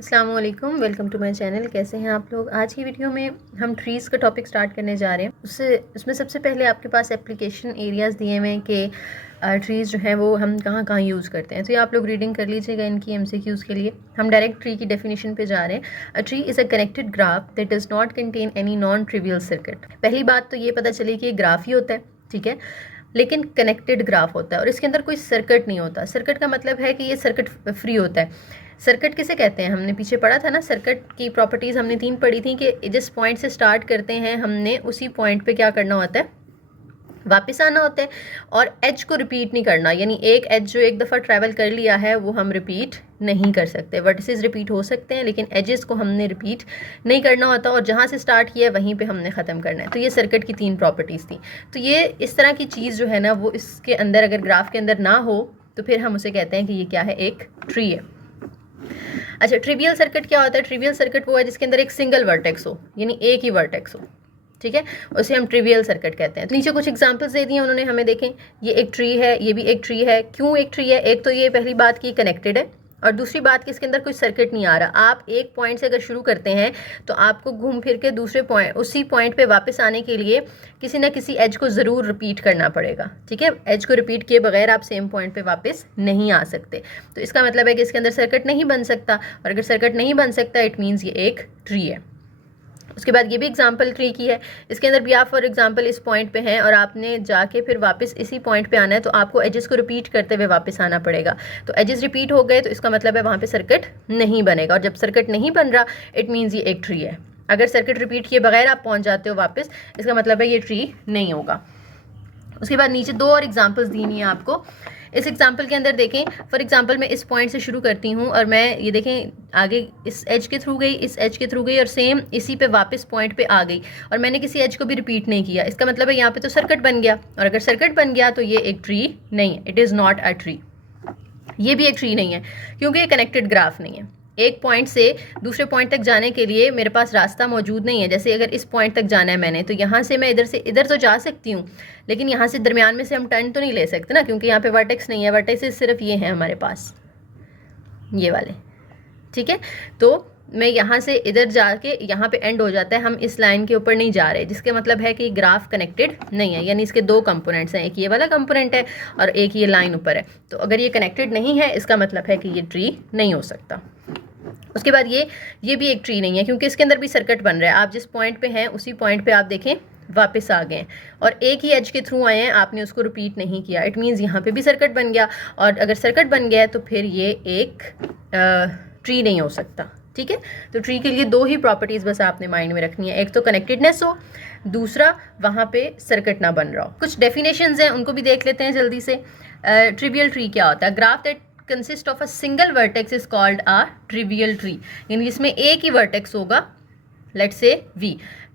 अस्सलाम वालेकुम, welcome to my channel. कैसे हैं आप लोग। आज की वीडियो में हम ट्रीज़ का टॉपिक स्टार्ट करने जा रहे हैं। उसमें सबसे पहले आपके पास एप्लीकेशन एरियाज़ दिए हुए हैं कि ट्रीज़ जो हैं वो हम कहाँ कहाँ यूज़ करते हैं। तो ये आप लोग रीडिंग कर लीजिएगा इनकी MCQs के लिए। हम डायरेक्ट ट्री की डेफिनेशन पे जा रहे हैं। A tree is a connected graph that does not contain any non trivial circuit. पहली बात तो ये पता चली कि ग्राफ ही होता है, ठीक है, लेकिन कनेक्टेड ग्राफ होता है और इसके अंदर कोई सर्किट नहीं होता। सर्किट का मतलब है कि ये सर्किट फ्री होता है। सर्किट किसे कहते हैं, हमने पीछे पढ़ा था ना, सर्किट की प्रॉपर्टीज़ हमने 3 पढ़ी थी कि जिस पॉइंट से स्टार्ट करते हैं हमने उसी पॉइंट पे क्या करना होता है, वापस आना होता है और एज को रिपीट नहीं करना। यानी एक एज जो एक दफ़ा ट्रैवल कर लिया है वो हम रिपीट नहीं कर सकते। वर्टिसेस रिपीट हो सकते हैं लेकिन एजेस को हमने रिपीट नहीं करना होता और जहाँ से स्टार्ट किया है वहीं पे हमने ख़त्म करना है। तो ये सर्किट की 3 प्रॉपर्टीज़ थी। तो ये इस तरह की चीज़ जो है ना वो इसके अंदर, अगर ग्राफ के अंदर ना हो तो फिर हम उसे कहते हैं कि ये क्या है, एक ट्री है। अच्छा, ट्रिवियल सर्किट क्या होता है। ट्रिवियल सर्किट वो है जिसके अंदर एक सिंगल वर्टेक्स हो, यानी एक ही वर्टेक्स हो, ठीक है, उसे हम ट्रिवियल सर्किट कहते हैं। तो नीचे कुछ एग्जांपल्स दे दिए उन्होंने हमें, देखें ये एक ट्री है, ये भी एक ट्री है। क्यों एक ट्री है? एक तो ये पहली बात की कनेक्टेड है और दूसरी बात कि इसके अंदर कोई सर्किट नहीं आ रहा। आप एक पॉइंट से अगर शुरू करते हैं तो आपको घूम फिर के दूसरे पॉइंट, उसी पॉइंट पे वापस आने के लिए किसी ना किसी एज को ज़रूर रिपीट करना पड़ेगा, ठीक है। एज को रिपीट किए बगैर आप सेम पॉइंट पे वापस नहीं आ सकते। तो इसका मतलब है कि इसके अंदर सर्किट नहीं बन सकता और अगर सर्किट नहीं बन सकता इट मीन्स ये एक ट्री है। उसके बाद ये भी एग्जाम्पल ट्री की है। इसके अंदर भी आप फॉर एग्जाम्पल इस पॉइंट पे हैं और आपने जाके फिर वापस इसी पॉइंट पे आना है तो आपको एजेस को रिपीट करते हुए वापस आना पड़ेगा। तो एजेस रिपीट हो गए तो इसका मतलब है वहाँ पे सर्किट नहीं बनेगा और जब सर्किट नहीं बन रहा इट मीन्स ये एक ट्री है। अगर सर्किट रिपीट किए बगैर आप पहुँच जाते हो वापस, इसका मतलब है ये ट्री नहीं होगा। उसके बाद नीचे 2 और एग्जाम्पल्स दी हैं आपको। इस एग्जाम्पल के अंदर देखें, फॉर एग्जाम्पल मैं इस पॉइंट से शुरू करती हूँ और मैं ये देखें आगे इस एज के थ्रू गई, इस एज के थ्रू गई और सेम इसी पे वापस पॉइंट पे आ गई और मैंने किसी एज को भी रिपीट नहीं किया। इसका मतलब है यहाँ पे तो सर्किट बन गया और अगर सर्किट बन गया तो ये एक ट्री नहीं है, it is not a tree. ये भी एक ट्री नहीं है क्योंकि ये कनेक्टेड ग्राफ नहीं है। एक पॉइंट से दूसरे पॉइंट तक जाने के लिए मेरे पास रास्ता मौजूद नहीं है। जैसे अगर इस पॉइंट तक जाना है मैंने, तो यहाँ से मैं इधर से इधर तो जा सकती हूँ लेकिन यहाँ से दरमियान में से हम टर्न तो नहीं ले सकते ना, क्योंकि यहाँ पे वर्टेक्स नहीं है। वर्टेक्स सिर्फ ये हैं हमारे पास, ये वाले, ठीक है। तो मैं यहाँ से इधर जाके यहाँ पे एंड हो जाता है, हम इस लाइन के ऊपर नहीं जा रहे, जिसके मतलब है कि ग्राफ कनेक्टेड नहीं है। यानी इसके 2 कंपोनेंट्स हैं, एक ये वाला कंपोनेंट है और एक ये लाइन ऊपर है। तो अगर ये कनेक्टेड नहीं है इसका मतलब है कि ये ट्री नहीं हो सकता। उसके बाद ये भी एक ट्री नहीं है क्योंकि इसके अंदर भी सर्किट बन रहा है। आप जिस पॉइंट पे हैं उसी पॉइंट पे आप देखें वापस आ गए और एक ही एज के थ्रू आए हैं, आपने उसको रिपीट नहीं किया। इट मीन्स यहाँ पे भी सर्किट बन गया और अगर सर्किट बन गया है तो फिर ये एक ट्री नहीं हो सकता, ठीक है। तो ट्री के लिए 2 ही प्रॉपर्टीज़ बस आपने माइंड में रखनी है, एक तो कनेक्टेडनेस हो, दूसरा वहाँ पे सर्किट ना बन रहा हो। कुछ डेफिनेशंस हैं उनको भी देख लेते हैं जल्दी से। ट्रिवियल ट्री क्या होता है? Graph that consist of a single vertex is called a trivial tree. यानी जिसमें एक ही वर्टेक्स होगा, लेट्स से V,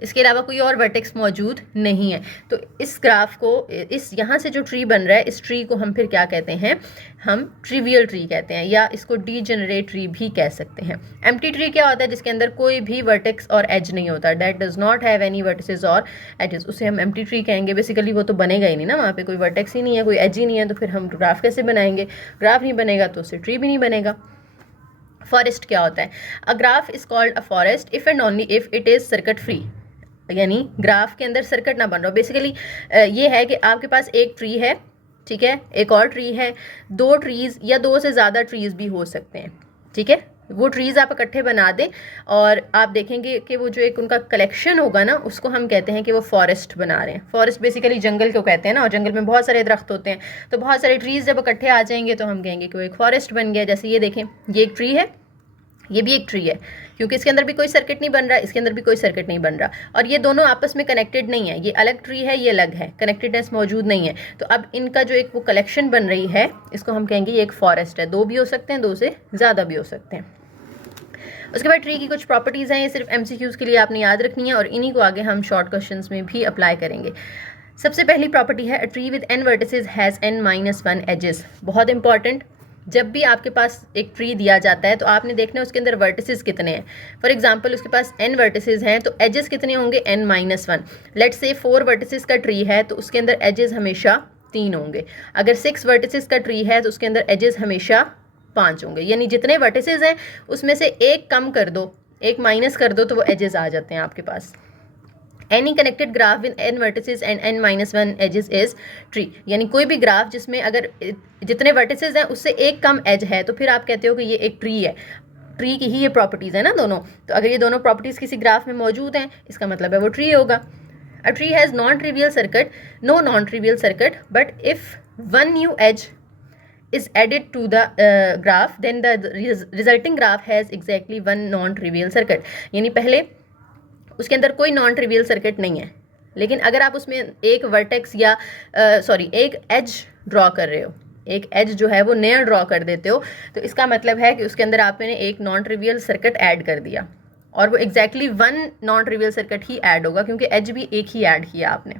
इसके अलावा कोई और वर्टेक्स मौजूद नहीं है। तो इस ग्राफ को, इस यहाँ से जो ट्री बन रहा है, इस ट्री को हम फिर क्या कहते हैं, हम ट्रिवियल ट्री कहते हैं या इसको डीजेनरेट ट्री भी कह सकते हैं। एम्प्टी ट्री क्या होता है? जिसके अंदर कोई भी वर्टेक्स और एज नहीं होता, that does not have any vertices और एजेस, उसे हम एम्प्टी ट्री कहेंगे। बेसिकली वो तो बनेगा ही नहीं ना, वहाँ पे कोई वर्टेक्स ही नहीं है, कोई एज ही नहीं है, तो फिर हम ग्राफ कैसे बनाएंगे? ग्राफ नहीं बनेगा तो उससे ट्री भी नहीं बनेगा। फॉरेस्ट क्या होता है? A graph is called a forest if and only if it is circuit free. यानी ग्राफ के अंदर सर्किट ना बन रहा हो। बेसिकली ये है कि आपके पास एक ट्री है, ठीक है, एक और ट्री है, 2 ट्रीज़ या 2 से ज़्यादा ट्रीज़ भी हो सकते हैं, ठीक है। वो ट्रीज़ आप इकट्ठे बना दें और आप देखेंगे कि वो जो एक उनका कलेक्शन होगा ना, उसको हम कहते हैं कि वो फॉरेस्ट बना रहे हैं। फॉरेस्ट बेसिकली जंगल को कहते हैं ना, और जंगल में बहुत सारे दरख्त होते हैं, तो बहुत सारे ट्रीज़ जब इकट्ठे आ जाएंगे तो हम कहेंगे कि वो एक फॉरेस्ट बन गया। जैसे ये देखें, ये एक ट्री है, ये भी एक ट्री है, क्योंकि इसके अंदर भी कोई सर्किट नहीं बन रहा, इसके अंदर भी कोई सर्किट नहीं बन रहा और ये दोनों आपस में कनेक्टेड नहीं है। ये अलग ट्री है, ये अलग है, कनेक्टेडनेस मौजूद नहीं है। तो अब इनका जो एक वो कलेक्शन बन रही है, इसको हम कहेंगे ये एक फॉरेस्ट है। 2 भी हो सकते हैं, 2 से ज़्यादा भी हो सकते हैं। उसके बाद ट्री की कुछ प्रॉपर्टीज़ हैं, ये सिर्फ MCQs के लिए आपने याद रखनी है और इन्हीं को आगे हम शॉर्ट क्वेश्चंस में भी अप्लाई करेंगे। सबसे पहली प्रॉपर्टी है, a tree with n vertices has n-1 edges. बहुत इंपॉर्टेंट, जब भी आपके पास एक ट्री दिया जाता है तो आपने देखना है उसके अंदर वर्टिसेस कितने हैं। फॉर एग्जांपल उसके पास n वर्टिसेस हैं तो एजेस कितने होंगे? n-1। लेट्स से 4 वर्टिसेस का ट्री है तो उसके अंदर एजेस हमेशा 3 होंगे। अगर 6 वर्टिसेस का ट्री है तो उसके अंदर एजेस हमेशा 5 होंगे, यानी जितने वर्टिसेस हैं उसमें से एक कम कर दो, एक माइनस कर दो तो वो एजेस आ जाते हैं आपके पास। Any connected graph with n vertices and n-1 edges is tree, यानी कोई भी ग्राफ जिसमें अगर जितने वर्टिसेस हैं उससे एक कम एज है तो फिर आप कहते हो कि ये एक ट्री है। ट्री की ही ये प्रॉपर्टीज़ है ना दोनों, तो अगर ये दोनों प्रॉपर्टीज़ किसी ग्राफ में मौजूद हैं इसका मतलब है वो ट्री होगा। A tree has non trivial circuit, no non trivial circuit, but if one new edge is added to the graph then the resulting graph has exactly one non-trivial circuit, यानी पहले उसके अंदर कोई नॉन ट्रिवियल सर्किट नहीं है, लेकिन अगर आप उसमें एक वर्टेक्स या एक एज ड्रॉ कर रहे हो, एक एज जो है वो नया ड्रॉ कर देते हो, तो इसका मतलब है कि उसके अंदर आपने एक नॉन ट्रिवियल सर्किट ऐड कर दिया और वो exactly one non trivial circuit ही ऐड होगा क्योंकि एज भी एक ही ऐड किया आपने।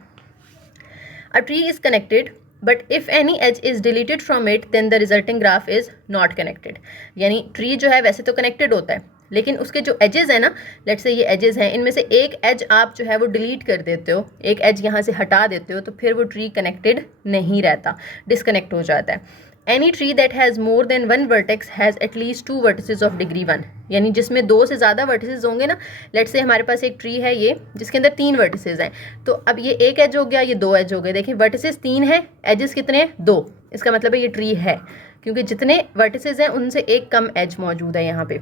A tree is connected but if any edge is deleted from it then the resulting graph is not connected, यानी ट्री जो है वैसे तो कनेक्टेड होता है लेकिन उसके जो एजेस हैं ना, लेट्स से ये एजेस हैं, इनमें से एक एज आप जो है वो डिलीट कर देते हो, एक एज यहाँ से हटा देते हो, तो फिर वो ट्री कनेक्टेड नहीं रहता, डिसकनेक्ट हो जाता है। Any tree that has more than one vertex has at least 2 vertices of degree 1, यानी जिसमें 2 से ज़्यादा वर्टिसेस होंगे ना, लेट्स से हमारे पास एक ट्री है ये जिसके अंदर 3 वर्टिसेस हैं, तो अब ये एक एज हो गया, ये 2 एज हो गए। देखिए वर्टिसेस 3 हैं, एजेस कितने हैं 2, इसका मतलब है ये ट्री है क्योंकि जितने वर्टिसेस हैं उनसे एक कम एज मौजूद है यहाँ पे।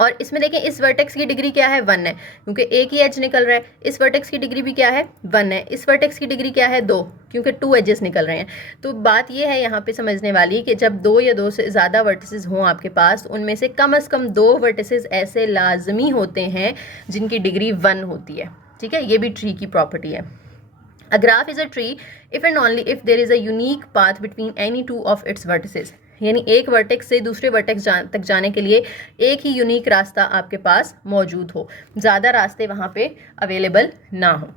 और इसमें देखें इस वर्टेक्स की डिग्री क्या है 1 है क्योंकि एक ही एज निकल रहा है, इस वर्टेक्स की डिग्री भी क्या है 1 है, इस वर्टेक्स की डिग्री क्या है 2 क्योंकि 2 एजेस निकल रहे हैं। तो बात ये है यहाँ पे समझने वाली कि जब 2 या 2 से ज़्यादा वर्टिसेस हों आपके पास, उनमें से कम 2 वर्टिसेस ऐसे लाजमी होते हैं जिनकी डिग्री 1 होती है, ठीक है, ये भी ट्री की प्रॉपर्टी है। A graph is a tree if and only if there is a unique path between any 2 of its vertices, यानी एक वर्टेक्स से दूसरे वर्टेक्स तक जाने के लिए एक ही यूनिक रास्ता आपके पास मौजूद हो, ज़्यादा रास्ते वहाँ पे अवेलेबल ना हो।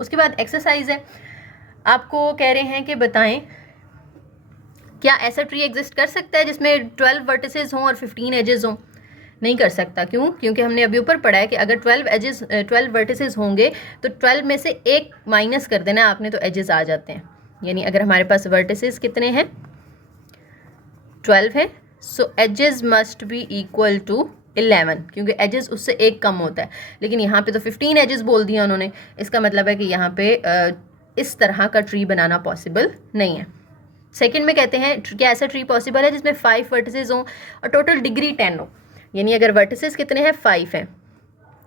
उसके बाद एक्सरसाइज है, आपको कह रहे हैं कि बताएं क्या ऐसा ट्री एग्जिस्ट कर सकता है जिसमें 12 वर्टिसेस हों और 15 एजेस हों। नहीं कर सकता, क्यों? क्योंकि हमने अभी ऊपर पढ़ा है कि अगर 12 वर्टिसेस होंगे तो 12 में से एक माइनस कर देना आपने तो एजेस आ जाते हैं, यानी अगर हमारे पास वर्टिसेस कितने हैं 12 है, so edges must be equal to 11 क्योंकि एजेस उससे एक कम होता है, लेकिन यहाँ पे तो 15 एजेस बोल दिया उन्होंने, इसका मतलब है कि यहाँ पे इस तरह का ट्री बनाना पॉसिबल नहीं है। सेकंड में कहते हैं क्या ऐसा ट्री पॉसिबल है जिसमें 5 वर्टिसेस हों और टोटल डिग्री 10 हो, यानी अगर वर्टिसेस कितने हैं 5 हैं,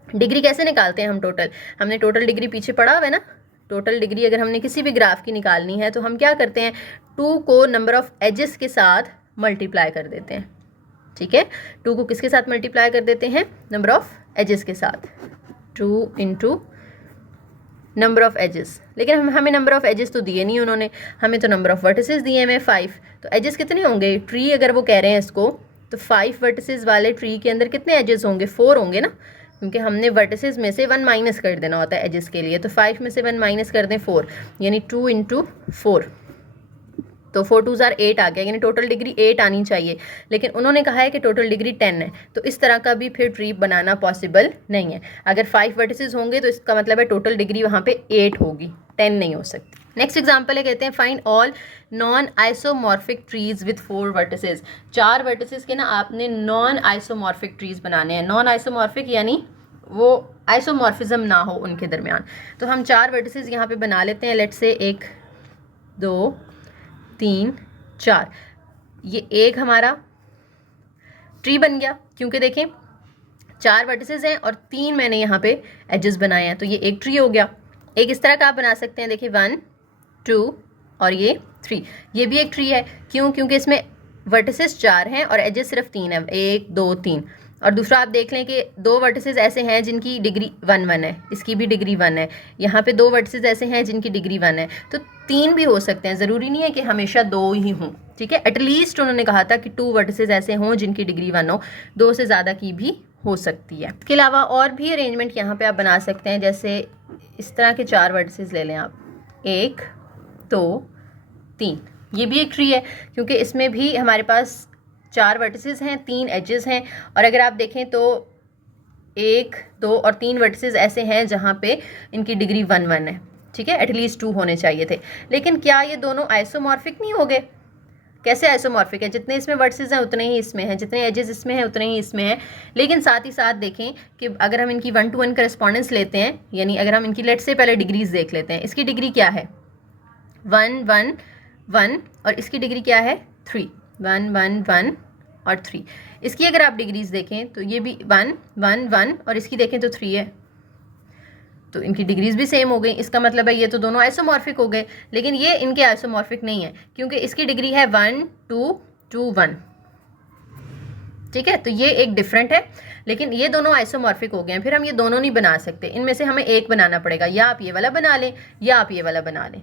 डिग्री कैसे निकालते हैं हम टोटल, हमने टोटल डिग्री पीछे पढ़ा हुआ है ना, टोटल डिग्री अगर हमने किसी भी ग्राफ की निकालनी है तो हम क्या करते हैं 2 को नंबर ऑफ एजेस के साथ मल्टीप्लाई कर देते हैं, ठीक है, 2 को किसके साथ मल्टीप्लाई कर देते हैं नंबर ऑफ एजेस के साथ, 2 इंटू नंबर ऑफ एजेस, लेकिन हमें नंबर ऑफ एजेस तो दिए नहीं उन्होंने, हमें तो नंबर ऑफ वर्टिसेस दिए हैं 5, तो एजेस कितने होंगे, ट्री अगर वो कह रहे हैं इसको तो 5 वर्टिसेस वाले ट्री के अंदर कितने एजेस होंगे 4 होंगे ना, क्योंकि हमने वर्टिसेस में से 1 माइनस कर देना होता है एजेस के लिए, तो 5 में से 1 माइनस कर दें 4, यानी 2 इंटू 4, तो 4 2 ज़ार 8 आ गया, यानी टोटल डिग्री 8 आनी चाहिए, लेकिन उन्होंने कहा है कि टोटल डिग्री 10 है, तो इस तरह का भी फिर ट्री बनाना पॉसिबल नहीं है। अगर 5 वर्टिसेस होंगे तो इसका मतलब है टोटल डिग्री वहाँ पे 8 होगी, 10 नहीं हो सकती। नेक्स्ट एग्जाम्पल है, कहते हैं find all non isomorphic trees with 4 vertices, 4 vertices के ना आपने नॉन आइसोमॉर्फिक ट्रीज बनाने हैं, नॉन आइसोमॉर्फिक यानी वो आइसोमॉर्फिज्म ना हो उनके दरमियान, तो हम 4 वर्टिसेस यहाँ पे बना लेते हैं, लेट्स से 1 2 3 4, ये एक हमारा ट्री बन गया क्योंकि देखें 4 वर्टिसेस हैं और 3 मैंने यहाँ पे एजेस बनाए हैं, तो ये एक ट्री हो गया। एक इस तरह का आप बना सकते हैं, देखिए 1 2 और ये 3, ये भी एक ट्री है, क्यों? क्योंकि इसमें वर्टिसेस 4 हैं और एजेस सिर्फ 3 है, 1 2 3। और दूसरा आप देख लें कि 2 वर्टिसेस ऐसे हैं जिनकी डिग्री 1 1 है, इसकी भी डिग्री 1 है, यहाँ पे 2 वर्टिसेस ऐसे हैं जिनकी डिग्री 1 है, तो 3 भी हो सकते हैं, ज़रूरी नहीं है कि हमेशा 2 ही हों, ठीक है। एटलीस्ट उन्होंने कहा था कि 2 वर्टिसेस ऐसे हों जिनकी डिग्री 1 हो, 2 से ज़्यादा की भी हो सकती है। इसके अलावा और भी अरेंजमेंट यहाँ पे आप बना सकते हैं, जैसे इस तरह के 4 वर्टिसेस ले लें आप, 1 2 3, ये भी एक ट्री है क्योंकि इसमें भी हमारे पास 4 वर्टिसेस हैं, 3 एजेस हैं, और अगर आप देखें तो 1 2 और 3 वर्टिसेस ऐसे हैं जहाँ पे इनकी डिग्री 1 1 है, ठीक है, एटलीस्ट 2 होने चाहिए थे। लेकिन क्या ये दोनों आइसोमॉर्फिक नहीं हो गए? कैसे आइसोमॉर्फिक है, जितने इसमें वर्टिसेस हैं उतने ही इसमें हैं, जितने एजेस इसमें हैं उतने ही इसमें हैं। लेकिन साथ ही साथ देखें कि अगर हम इनकी 1 to 1 करेस्पॉन्डेंस लेते हैं, यानी अगर हम इनकी लेट से पहले डिग्रीज देख लेते हैं, इसकी डिग्री क्या है 1 1 1 और इसकी डिग्री क्या है 3, 1 1 1 और 3। इसकी अगर आप डिग्रीज देखें तो ये भी 1 1 1 और इसकी देखें तो 3 है, तो इनकी डिग्रीज भी सेम हो गई। इसका मतलब है ये तो दोनों आइसोमॉर्फिक हो गए, लेकिन ये इनके आइसोमॉर्फिक नहीं है क्योंकि इसकी डिग्री है 1 2 2 1। ठीक है, तो ये एक डिफरेंट है, लेकिन ये दोनों आइसोमॉर्फिक हो गए हैं। फिर हम ये दोनों नहीं बना सकते, इनमें से हमें एक बनाना पड़ेगा, या आप ये वाला बना लें या आप ये वाला बना लें।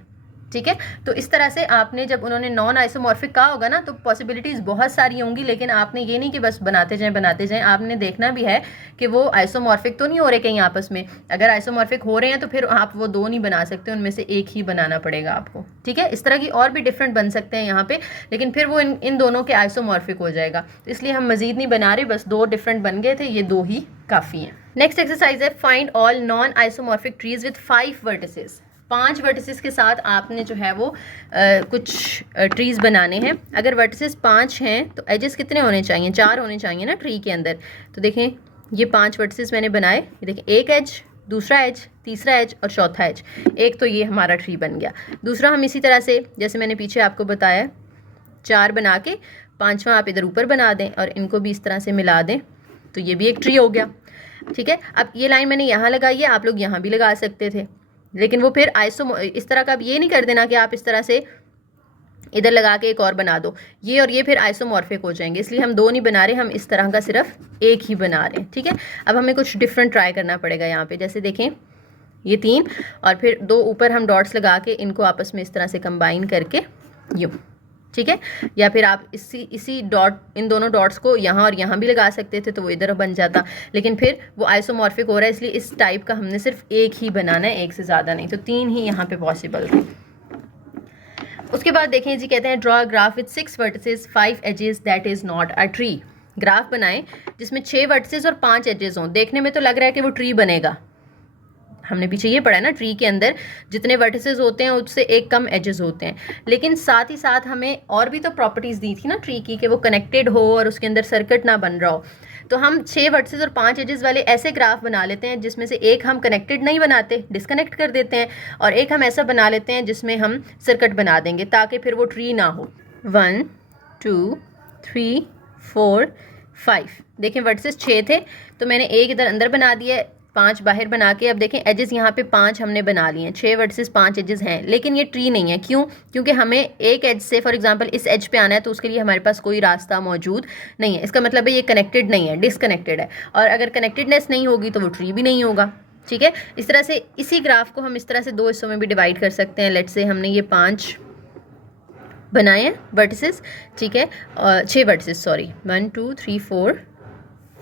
ठीक है, तो इस तरह से आपने जब उन्होंने नॉन आइसोमॉर्फिक कहा होगा ना, तो पॉसिबिलिटीज़ बहुत सारी होंगी, लेकिन आपने ये नहीं कि बस बनाते जाएं, आपने देखना भी है कि वो आइसोमॉर्फिक तो नहीं हो रहे कहीं आपस में। अगर आइसोमॉर्फिक हो रहे हैं तो फिर आप वो दो नहीं बना सकते, उनमें से एक ही बनाना पड़ेगा आपको। ठीक है, इस तरह की और भी डिफरेंट बन सकते हैं यहाँ पे, लेकिन फिर वो इन दोनों के आइसोमॉर्फिक हो जाएगा, तो इसलिए हम मजीद नहीं बना रहे, बस 2 डिफरेंट बन गए थे, ये 2 ही काफ़ी हैं। नेक्स्ट एक्सरसाइज है find all non isomorphic trees with 5 vertices. 5 vertices के साथ आपने जो है वो कुछ ट्रीज बनाने हैं। अगर वर्टिसेस 5 हैं तो एजेस कितने होने चाहिए, 4 होने चाहिए ना ट्री के अंदर। तो देखें ये 5 वर्टिसेस मैंने बनाए, ये देखें एक एज, दूसरा एज, तीसरा एज और चौथा एज। एक तो ये हमारा ट्री बन गया। दूसरा हम इसी तरह से जैसे मैंने पीछे आपको बताया 4 बना के 5वां आप इधर ऊपर बना दें और इनको भी इस तरह से मिला दें, तो ये भी एक ट्री हो गया। ठीक है, अब ये लाइन मैंने यहाँ लगाई है, आप लोग यहाँ भी लगा सकते थे, लेकिन वो फिर इस तरह का आप ये नहीं कर देना कि आप इस तरह से इधर लगा के एक और बना दो, ये और ये फिर आइसोमॉर्फिक हो जाएंगे, इसलिए हम 2 नहीं बना रहे, हम इस तरह का सिर्फ एक ही बना रहे हैं। ठीक है, अब हमें कुछ डिफरेंट ट्राई करना पड़ेगा यहाँ पे। जैसे देखें ये 3 और फिर 2 ऊपर हम डॉट्स लगा के इनको आपस में इस तरह से कंबाइन करके यूँ। ठीक है, या फिर आप इसी डॉट, इन दोनों डॉट्स को यहाँ और यहाँ भी लगा सकते थे तो वो इधर बन जाता, लेकिन फिर वो आइसोमॉर्फिक हो रहा है, इसलिए इस टाइप का हमने सिर्फ एक ही बनाना है, एक से ज़्यादा नहीं। तो 3 ही यहाँ पे पॉसिबल थे। उसके बाद देखें जी, कहते हैं draw a graph with 6 vertices 5 edges that is not a tree. Graph बनाएं जिसमें 6 वर्टिसेस और 5 एजेस हों। देखने में तो लग रहा है कि वो ट्री बनेगा, हमने पीछे ये पढ़ा है ना, ट्री के अंदर जितने वर्टिसेस होते हैं उससे एक कम एजेस होते हैं, लेकिन साथ ही साथ हमें और भी तो प्रॉपर्टीज़ दी थी ना ट्री की कि वो कनेक्टेड हो और उसके अंदर सर्किट ना बन रहा हो। तो हम 6 वर्टिसेस और 5 एजेस वाले ऐसे ग्राफ बना लेते हैं जिसमें से एक हम कनेक्टेड नहीं बनाते, डिसकनेक्ट कर देते हैं, और एक हम ऐसा बना लेते हैं जिसमें हम सर्किट बना देंगे ताकि फिर वो ट्री ना हो। 1 2 3 4 5 देखें वर्टिसेस 6 थे तो मैंने एक इधर अंदर बना दिया, 5 बाहर बना के। अब देखें एजेस यहाँ पे 5 हमने बना लिए हैं, 6 वर्टिसेस 5 एजेस हैं, लेकिन ये ट्री नहीं है। क्यों? क्योंकि हमें एक एज से फॉर एग्जांपल इस एज पे आना है तो उसके लिए हमारे पास कोई रास्ता मौजूद नहीं है। इसका मतलब है ये कनेक्टेड नहीं है, डिसकनेक्टेड है, और अगर कनेक्टेडनेस नहीं होगी तो वो ट्री भी नहीं होगा। ठीक है, इस तरह से इसी ग्राफ को हम इस तरह से 2 हिस्सों में भी डिवाइड कर सकते हैं। लेट से हमने ये 5 बनाए हैं वर्टिसेस, ठीक है, 6 वर्टिसेस, सॉरी 1 2 3 4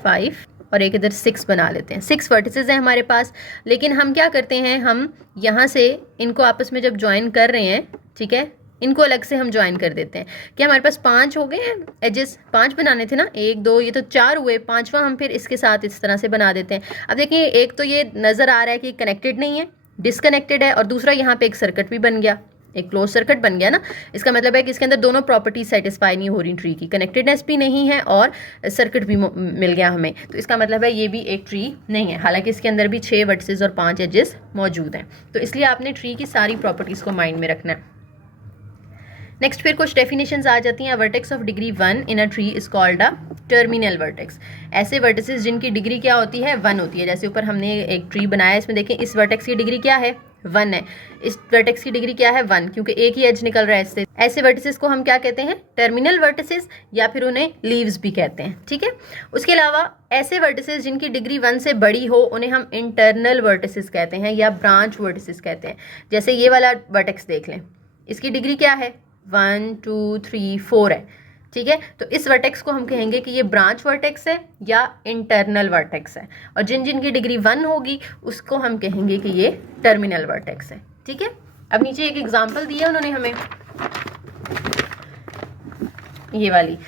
5 और एक इधर 6 बना लेते हैं। 6 वर्टिसेस हैं हमारे पास, लेकिन हम क्या करते हैं, हम यहाँ से इनको आपस में जब ज्वाइन कर रहे हैं, ठीक है, इनको अलग से हम ज्वाइन कर देते हैं। क्या हमारे पास 5 हो गए हैं एजेस, 5 बनाने थे ना, 1 2 ये तो 4 हुए, 5वां हम फिर इसके साथ इस तरह से बना देते हैं। अब देखिए एक तो ये नज़र आ रहा है कि कनेक्टेड नहीं है, डिसकनेक्टेड है, और दूसरा यहाँ पे एक सर्किट भी बन गया, एक क्लोज सर्किट बन गया ना। इसका मतलब है कि इसके अंदर दोनों प्रॉपर्टी सेटिस्फाई नहीं हो रही ट्री की, कनेक्टेडनेस भी नहीं है और सर्किट भी मिल गया हमें, तो इसका मतलब है ये भी एक ट्री नहीं है, हालांकि इसके अंदर भी 6 वर्टिसेस और 5 एजेस मौजूद हैं। तो इसलिए आपने ट्री की सारी प्रॉपर्टीज़ को माइंड में रखना है। नेक्स्ट फिर कुछ डेफिनेशंस आ जाती हैं। Vertex of degree 1 in a tree is called a terminal vertex. ऐसे वर्टिसेस जिनकी डिग्री क्या होती है, 1 होती है। जैसे ऊपर हमने एक ट्री बनाया, इसमें देखें इस वर्टेक्स की डिग्री क्या है, 1 है, इस वर्टेक्स की डिग्री क्या है, 1, क्योंकि एक ही एज निकल रहा है इससे। ऐसे वर्टिसेस को हम क्या कहते हैं, टर्मिनल वर्टिसेस, या फिर उन्हें लीव्स भी कहते हैं। ठीक है, उसके अलावा ऐसे वर्टिसेस जिनकी डिग्री 1 से बड़ी हो उन्हें हम इंटरनल वर्टिसेस कहते हैं या ब्रांच वर्टिसेस कहते हैं। जैसे ये वाला वर्टेक्स देख लें, इसकी डिग्री क्या है, 1 2 3 4 है। ठीक है, तो इस वर्टेक्स को हम कहेंगे कि ये ब्रांच वर्टेक्स है या इंटरनल वर्टेक्स है, और जिन जिन की डिग्री 1 होगी उसको हम कहेंगे कि ये टर्मिनल वर्टेक्स है। ठीक है, अब नीचे एक एग्जांपल दिया उन्होंने हमें, ये वाली,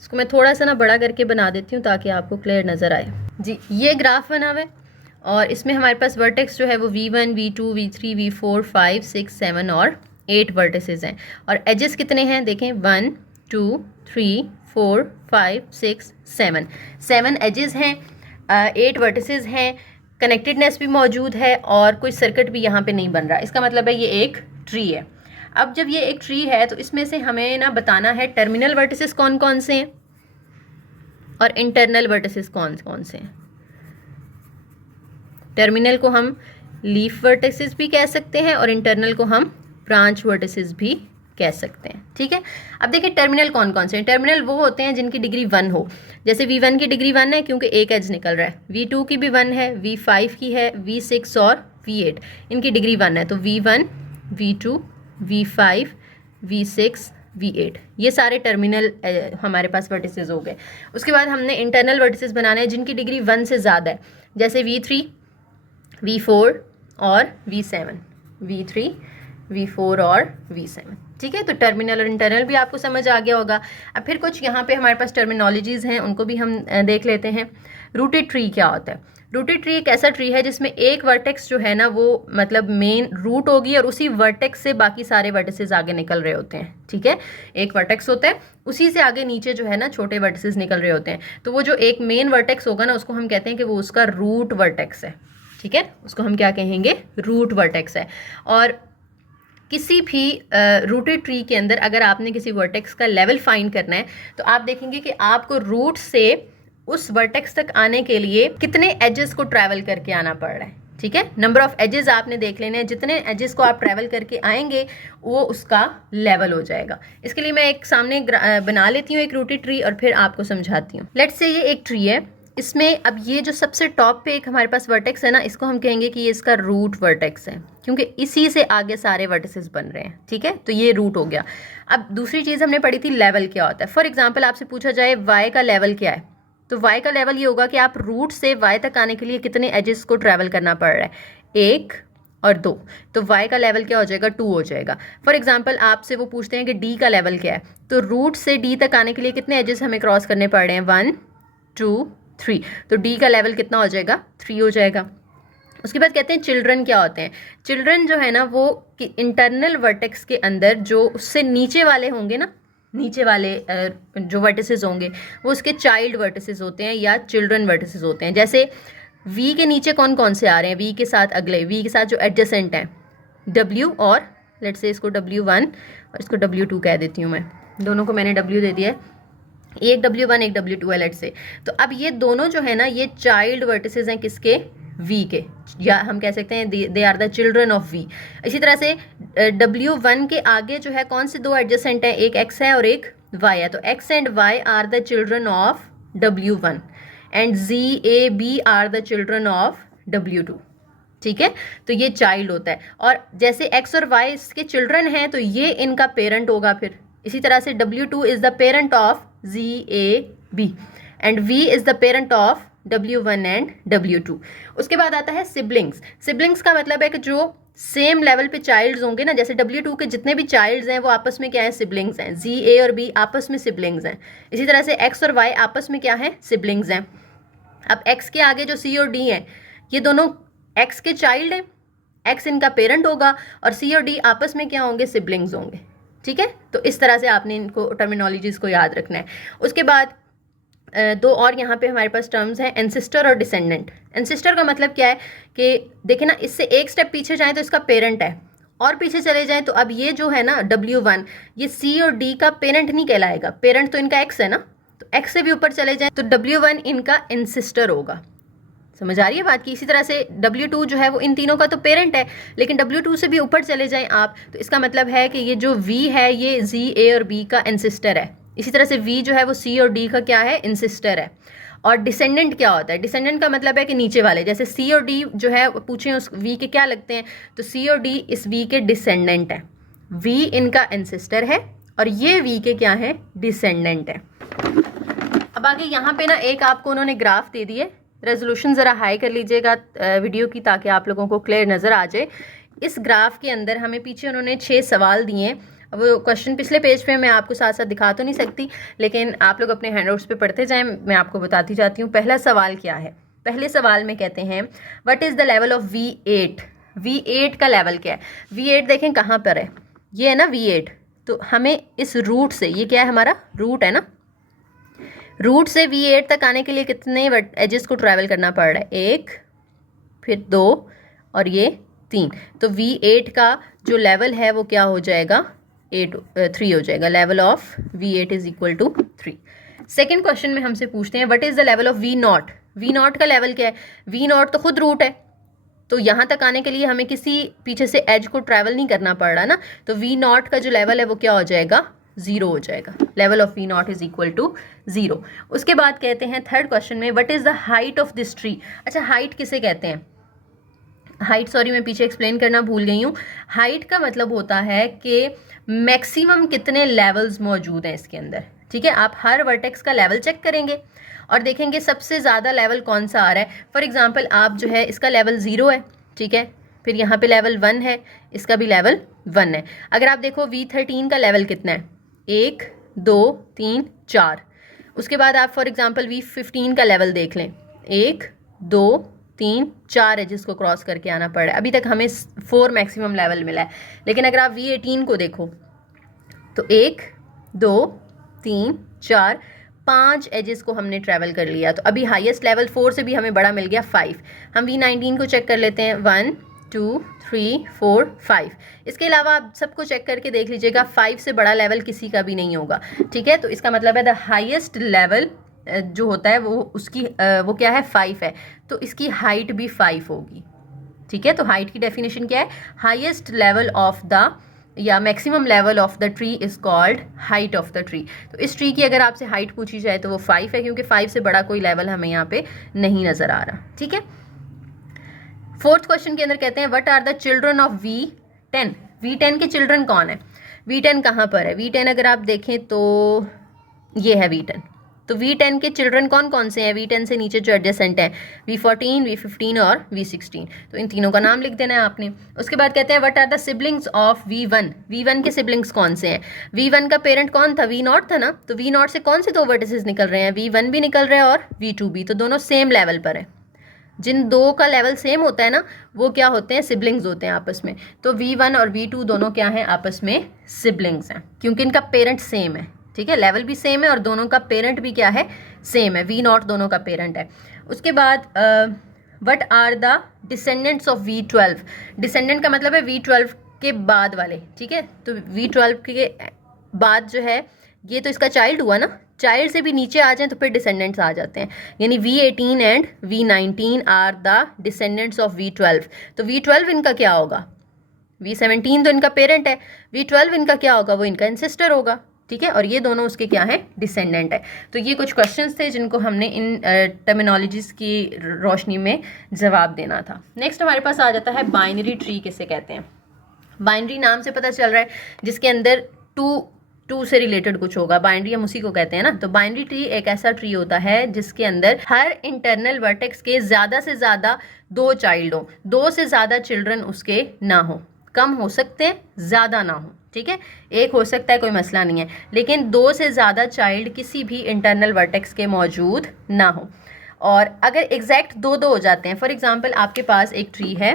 इसको मैं थोड़ा सा ना बड़ा करके बना देती हूँ ताकि आपको क्लियर नज़र आए जी। ये ग्राफ बना हुआ है और इसमें हमारे पास वर्टेक्स जो है वो V1 V2 V3 V4 5 6 7 और 8 वर्टिसेस हैं, और एजेस कितने हैं देखें, 1 2 3 4 5 6 7 7 एजेस हैं, 8 वर्टिसेस हैं, कनेक्टेडनेस भी मौजूद है और कोई सर्किट भी यहाँ पे नहीं बन रहा। इसका मतलब है ये एक ट्री है। अब जब ये एक ट्री है तो इसमें से हमें ना बताना है टर्मिनल वर्टिसेस कौन कौन से हैं और इंटरनल वर्टिसेस कौन कौन से हैं। टर्मिनल को हम लीफ वर्टिसेस भी कह सकते हैं और इंटरनल को हम ब्रांच वर्टिसेस भी कह सकते हैं। ठीक है, अब देखिए टर्मिनल कौन कौन से हैं। टर्मिनल वो होते हैं जिनकी डिग्री 1 हो, जैसे V1 की डिग्री 1 है क्योंकि एक एज निकल रहा है, V2 की भी 1 है, V5 की है, V6 और V8 इनकी डिग्री 1 है। तो V1 V2 V5 V6 V8 ये सारे टर्मिनल हमारे पास वर्टिसेस हो गए। उसके बाद हमने इंटरनल वर्टिसेस बनाने हैं जिनकी डिग्री 1 से ज़्यादा है, जैसे V3 V4 और V7, V3 V4 और V7। ठीक है, तो टर्मिनल और इंटरनल भी आपको समझ आ गया होगा। अब फिर कुछ यहाँ पे हमारे पास टर्मिनोलॉजीज़ हैं, उनको भी हम देख लेते हैं। रूटेड ट्री क्या होता है? रूटेड ट्री एक ऐसा ट्री है जिसमें एक वर्टेक्स जो है ना वो मतलब मेन रूट होगी और उसी वर्टेक्स से बाकी सारे वर्टिसेस आगे निकल रहे होते हैं। ठीक है, एक वर्टेक्स होता है, उसी से आगे नीचे जो है ना छोटे वर्टिसेस निकल रहे होते हैं। तो वो जो एक मेन वर्टेक्स होगा ना उसको हम कहते हैं कि वो उसका रूट वर्टेक्स है। ठीक है, उसको हम क्या कहेंगे? रूट वर्टेक्स है। और किसी भी रूटेड ट्री के अंदर अगर आपने किसी वर्टेक्स का लेवल फाइंड करना है तो आप देखेंगे कि आपको रूट से उस वर्टेक्स तक आने के लिए कितने एजेस को ट्रैवल करके आना पड़ रहा है। ठीक है, नंबर ऑफ एजेस आपने देख लेने हैं, जितने एजेस को आप ट्रैवल करके आएंगे वो उसका लेवल हो जाएगा। इसके लिए मैं एक सामने बना लेती हूँ एक रूटेड ट्री और फिर आपको समझाती हूँ। लेट्स से ये एक ट्री है, इसमें अब ये जो सबसे टॉप पे एक हमारे पास वर्टेक्स है ना, इसको हम कहेंगे कि ये इसका रूट वर्टेक्स है क्योंकि इसी से आगे सारे वर्टिसेस बन रहे हैं। ठीक है, तो ये रूट हो गया। अब दूसरी चीज़ हमने पढ़ी थी लेवल क्या होता है। फॉर एग्जांपल आपसे पूछा जाए y का लेवल क्या है, तो y का लेवल ये होगा कि आप रूट से y तक आने के लिए कितने एजेस को ट्रैवल करना पड़ रहा है, 1 और 2, तो y का लेवल क्या हो जाएगा? 2 हो जाएगा। फॉर एग्जांपल आपसे वो पूछते हैं कि d का लेवल क्या है, तो रूट से d तक आने के लिए कितने एजेस हमें क्रॉस करने पड़ रहे हैं? 1 2 3, तो d का लेवल कितना हो जाएगा? 3 हो जाएगा। उसके बाद कहते हैं चिल्ड्रन क्या होते हैं। चिल्ड्रन जो है ना वो इंटरनल वर्टेक्स के अंदर जो उससे नीचे वाले होंगे ना, नीचे वाले जो वर्टिसेस होंगे वो उसके चाइल्ड वर्टिसेस होते हैं या चिल्ड्रन वर्टिसेस होते हैं। जैसे v के नीचे कौन कौन से आ रहे हैं? v के साथ अगले, v के साथ जो एडजेसेंट हैं w और लेट्स से इसको w1 और इसको w2 कह देती हूँ मैं, दोनों को मैंने w दे दिया है, एक W1 एक W2 है लेट्स से। तो अब ये दोनों जो है ना ये चाइल्ड वर्टिसेस हैं किसके? V के, या हम कह सकते हैं they are the children of V। इसी तरह से W1 के आगे जो है कौन से दो एडजेसेंट हैं? एक X है और एक Y है, तो X and Y are the children of W1 and Z A B are the children of W2। ठीक है, तो ये चाइल्ड होता है। और जैसे X और Y इसके चिल्ड्रन हैं तो ये इनका पेरेंट होगा। फिर इसी तरह से W2 is the parent of ZAB and V is the parent of W1 and W2। उसके बाद आता है सिबलिंग्स। सिबलिंग्स का मतलब है कि जो सेम लेवल पे चाइल्ड्स होंगे ना, जैसे W2 के जितने भी चाइल्ड्स हैं वो आपस में क्या है? सिबलिंग्स हैं। ZA और B आपस में सिबलिंग्स हैं। इसी तरह से X और Y आपस में क्या है? सिबलिंग्स हैं। अब X के आगे जो C और D हैं ये दोनों X के चाइल्ड हैं, X इनका पेरेंट होगा और C और D आपस में क्या होंगे? सिबलिंग्स होंगे। ठीक है, तो इस तरह से आपने इनको टर्मिनोलॉजीज़ को याद रखना है। उसके बाद दो और यहाँ पे हमारे पास टर्म्स हैं, एंसिस्टर और डिसेंडेंट। एंसिस्टर का मतलब क्या है कि देखिए ना, इससे एक स्टेप पीछे जाएं तो इसका पेरेंट है और पीछे चले जाएं तो अब ये जो है ना W1 ये C और D का पेरेंट नहीं कहलाएगा, पेरेंट तो इनका X है ना, तो X से भी ऊपर चले जाएं तो W1 इनका एंसिस्टर होगा। समझ आ रही है बात की? इसी तरह से W2 जो है वो इन तीनों का तो पेरेंट है, लेकिन W2 से भी ऊपर चले जाएं आप तो इसका मतलब है कि ये जो V है ये ZA और B का एंसिस्टर है। इसी तरह से V जो है वो C और D का क्या है? एंसिस्टर है। और डिसेंडेंट क्या होता है? डिसेंडेंट का मतलब है कि नीचे वाले, जैसे C और D जो है पूछें उस V के क्या लगते हैं, तो C और D इस V के डिसेंडेंट है। V इनका एंसिस्टर है और ये V के क्या है? डिसेंडेंट है। अब आगे यहाँ पे ना एक आपको उन्होंने ग्राफ दे दिए, रेजोल्यूशन ज़रा हाई कर लीजिएगा वीडियो की ताकि आप लोगों को क्लियर नज़र आ जाए। इस ग्राफ के अंदर हमें पीछे उन्होंने 6 सवाल दिए हैं। वो क्वेश्चन पिछले पेज पे मैं आपको साथ साथ दिखा तो नहीं सकती, लेकिन आप लोग अपने हैंडआउट्स पे पढ़ते जाएं, मैं आपको बताती जाती हूँ। पहला सवाल क्या है? पहले सवाल में कहते हैं what is the level of V8। V8 का लेवल क्या है? V8 देखें कहाँ पर है, ये है ना V8, तो हमें इस रूट से, ये क्या है हमारा रूट है ना, रूट से V8 तक आने के लिए कितने एजेस को ट्रैवल करना पड़ रहा है, 1 फिर 2 और ये 3। तो V8 का जो लेवल है वो क्या हो जाएगा, 3 हो जाएगा। Level of V8 is equal to 3। Second question में हमसे पूछते हैं what is the level of V0। V0 का लेवल क्या है, V0 तो खुद रूट है, तो यहाँ तक आने के लिए हमें किसी पीछे से एज को ट्रैवल नहीं करना पड़ रहा ना, तो V0 का जो लेवल है वो क्या हो जाएगा, 0 हो जाएगा। Level of V0 is equal to 0। उसके बाद कहते हैं थर्ड क्वेश्चन में what is the height of this tree. अच्छा, हाइट किसे कहते हैं, हाइट सॉरी मैं पीछे एक्सप्लेन करना भूल गई हूँ। हाइट का मतलब होता है कि मैक्सिमम कितने लेवल्स मौजूद हैं इसके अंदर। ठीक है, आप हर वर्टेक्स का लेवल चेक करेंगे और देखेंगे सबसे ज़्यादा लेवल कौन सा आ रहा है। फॉर एग्जांपल आप जो है इसका लेवल 0 है, ठीक है, फिर यहाँ पे लेवल 1 है, इसका भी लेवल 1 है। अगर आप देखो V13 का लेवल कितना है, 1 2 3 4। उसके बाद आप फॉर एग्जांपल V15 का लेवल देख लें, 1 2 3 4 है जिसको क्रॉस करके आना पड़ रहा है। अभी तक हमें 4 मैक्सिमम लेवल मिला है, लेकिन अगर आप V18 को देखो तो 1 2 3 4 5 एजेस को हमने ट्रैवल कर लिया। तो अभी हाईएस्ट लेवल 4 से भी हमें बड़ा मिल गया 5। हम V19 को चेक कर लेते हैं, 1 2 3 4 5। इसके अलावा आप सबको चेक करके देख लीजिएगा, 5 से बड़ा लेवल किसी का भी नहीं होगा। ठीक है, तो इसका मतलब है द हाईएस्ट लेवल जो होता है वो उसकी वो क्या है, 5 है, तो इसकी हाइट भी 5 होगी। ठीक है, तो हाइट की डेफिनेशन क्या है, हाईएस्ट लेवल ऑफ द या maximum level of the tree is called height of the tree. तो इस ट्री की अगर आपसे हाइट पूछी जाए तो वो 5 है, क्योंकि 5 से बड़ा कोई लेवल हमें यहाँ पे नहीं नजर आ रहा। ठीक है, फोर्थ क्वेश्चन के अंदर कहते हैं what are the children of V10। V10 के चिल्ड्रन कौन है, V10 कहाँ पर है, V10 अगर आप देखें तो ये है V10। तो V10 के चिल्ड्रन कौन कौन से हैं, V10 से नीचे जो एडजेसेंट हैं, V14 V15 और V16। तो इन तीनों का नाम लिख देना है आपने। उसके बाद कहते हैं what are the siblings of V1। V1 के सिबलिंग्स कौन से हैं, V1 का पेरेंट कौन था, V0 था ना, तो V0 से कौन से 2 वर्टिसेस निकल रहे हैं, V1 भी निकल रहा है और V2 भी, तो दोनों सेम लेवल पर है। जिन दो का लेवल सेम होता है ना वो क्या होते हैं, सिबलिंग्स होते हैं आपस में। तो V1 और V2 दोनों क्या हैं, आपस में सिबलिंग्स हैं, क्योंकि इनका पेरेंट सेम है। ठीक है, लेवल भी सेम है और दोनों का पेरेंट भी क्या है, सेम है। V0 दोनों का पेरेंट है। उसके बाद what are the descendants of V12। Descendant का मतलब है V12 के बाद वाले। ठीक है, तो V12 के बाद जो है ये तो इसका चाइल्ड हुआ ना, चाइल्ड से भी नीचे आ जाएं तो फिर डिसेंडेंट्स आ जाते हैं, यानी V18 and V19 are the descendants of V12। तो V12 इनका क्या होगा, V17 तो इनका पेरेंट है, V12 इनका क्या होगा, वो इनका इंसिस्टर होगा। ठीक है, और ये दोनों उसके क्या है, डिसेंडेंट है। तो ये कुछ क्वेश्चंस थे जिनको हमने इन टर्मिनोलॉजीज की रोशनी में जवाब देना था। नेक्स्ट हमारे पास आ जाता है बाइनरी ट्री किसे कहते हैं। बाइनरी नाम से पता चल रहा है जिसके अंदर टू से रिलेटेड कुछ होगा, बाइनरी हम उसी को कहते हैं ना। तो बाइनरी ट्री एक ऐसा ट्री होता है जिसके अंदर हर इंटरनल वर्टेक्स के ज़्यादा से ज़्यादा 2 चाइल्ड हो, 2 से ज़्यादा चिल्ड्रन उसके ना हो, कम हो सकते हैं ज़्यादा ना हो। ठीक है, एक हो सकता है कोई मसला नहीं है, लेकिन 2 से ज़्यादा चाइल्ड किसी भी इंटरनल वर्टेक्स के मौजूद ना हो। और अगर एग्जैक्ट 2 हो जाते हैं, फॉर एग्जाम्पल आपके पास एक ट्री है,